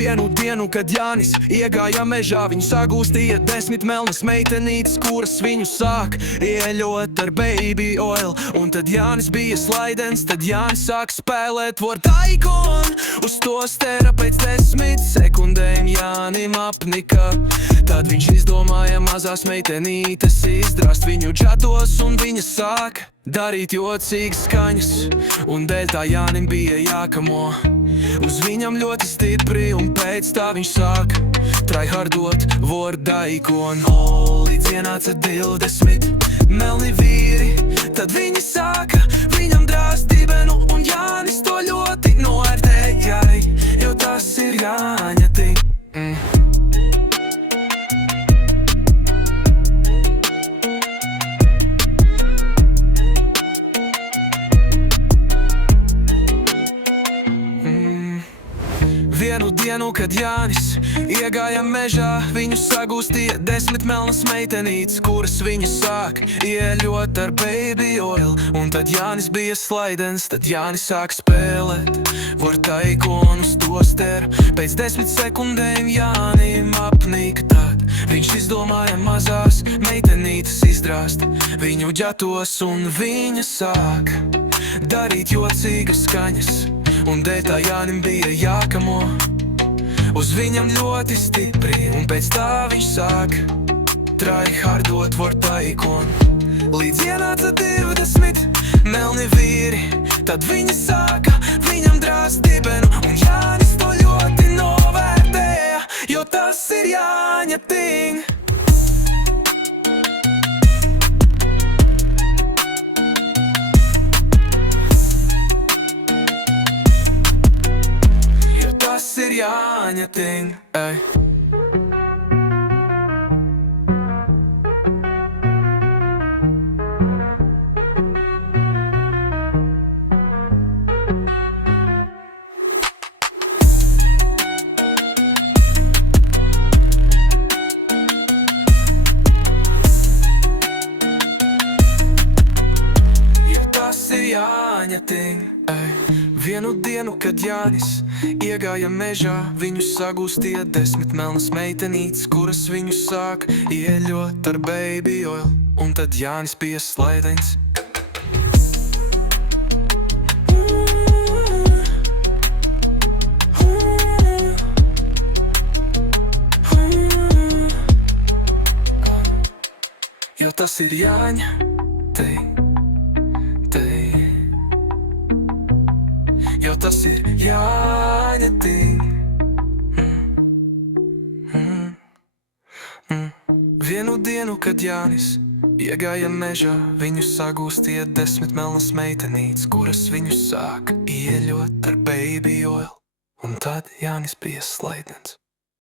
Vienu dienu, kad Jānis iegāja mežā, viņu sagūstīja 10 melnas meitenītes, kuras viņu sāk ieļot ar baby oil. Un tad Jānis bija slaidens, tad Jānis sāk spēlēt War Tycoon. Uz to stēra pēc 10 sekundēm Jānim apnika. Tad viņš izdomāja mazās meitenītes izdrast viņu džatos, un viņa sāk darīt jocīgas skaņas, un dēļ tā Jānim bija jākamo. Uz viņam ļoti stipri, un pēc tā viņš sāk tryhardot War Tycoon. Līdz ienāca 20 melni vīri, tad viņi sāka viņam drāzt dibenu, un Jānis to ļoti novērtēja, jo tas ir Jāņa ting. Vienu dienu, kad Jānis iegāja mežā, viņu sagūstīja 10 melnas meitenītes, kuras viņu sāk ieļot ar baby oil. Un tad Jānis bija slaidens, tad Jānis sāk spēlēt War Tycoon uz to stēru. Pēc 10 sekundēm Jānim apnika, tad viņš izdomāja mazās meitenītes izdrāst viņu ģatos, un viņa sāk darīt jocīgas skaņas, un dēļ tā Jānim bija jākamo. Uz viņam ļoti stipri, un pēc tā viņš sāk tryhardot War Tycoon. Līdz ienāca 20 melni vīri, tad viņi sāka viņam drāzt dibenu, un Jānis to ļoti novērtēja, jo tas ir Jāņa ting. Tas ir Jāņa ting, ej. Jo tas ir Jāņa ting, ej. Vienu dienu, kad Jānis iegāja mežā, viņu sagūstīja 10 melnas meitenītes, kuras viņu sāk ieļot ar baby oil. Un tad Jānis bija slaidens. Jo tas ir Jāņa ting. Jo tas ir Jāņa ting. Vienu dienu, kad Jānis iegāja mežā, viņu sagūstīja 10 melnas meitenītes, kuras viņu sāk ieļot ar baby oil. Un tad Jānis bija slaidens.